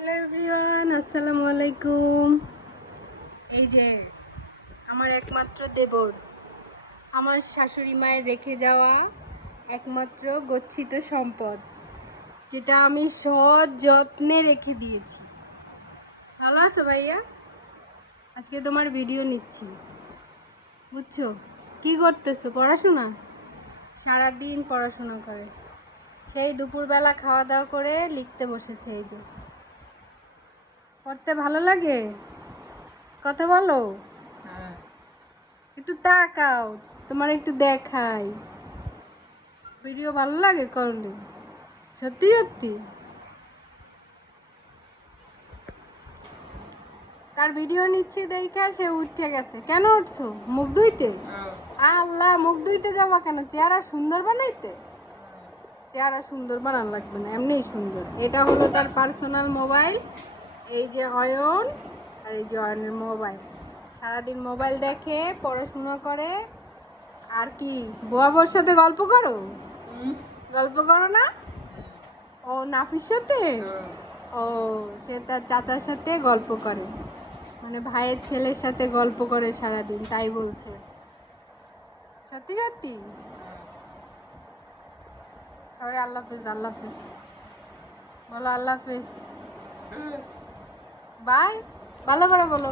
Hello everyone, আসসালামু আলাইকুম। এই যে আমার একমাত্র দেবর, আমার শাশুড়ি মায়ের রেখে যাওয়া একমাত্র গচ্ছিত সম্পদ, যেটা আমি সৎ যত্নে রেখে দিয়েছি। ভালো আছো ভাইয়া? আজকে তোমার ভিডিও নিচ্ছি, বুঝছো? কি করতেছো? পড়াশোনা? সারাদিন পড়াশোনা করে, সেই দুপুরবেলা খাওয়া দাওয়া করে লিখতে বসেছে। এই যে পড়তে ভালো লাগে? কথা বলো, একটু তাকাও, তোমার একটু দেখাই। ভিডিও ভালো লাগে করলে? সত্যি সত্যি? তার ভিডিও নিচ্ছি দেখা সে উঠে গেছে। কেন উঠছো? মুখ ধুইতে? আল্লাহ, মুখ ধুইতে যাওয়া কেন? চেহারা সুন্দর বানাইতে? চেহারা সুন্দর বানান লাগবে না, এমনিই সুন্দর। এটা হলো তার পার্সোনাল মোবাইল। এই যে অয়ন, আর এই যে অয়নের মোবাইল। সারাদিন মোবাইল দেখে, পড়াশোনা করে। আর কি বাবার সাথে গল্প করো? গল্প করো না? ও নাফির সাথে? ও, সে তার চাচার সাথে গল্প করে, মানে ভাইয়ের ছেলের সাথে গল্প করে সারাদিন, তাই বলছে। সত্যি সত্যি? সবাই আল্লাহ হাফেজ, আল্লাহ হাফেজ বলো। আল্লাহ হাফেজ, বাই। ভালো করে বলো।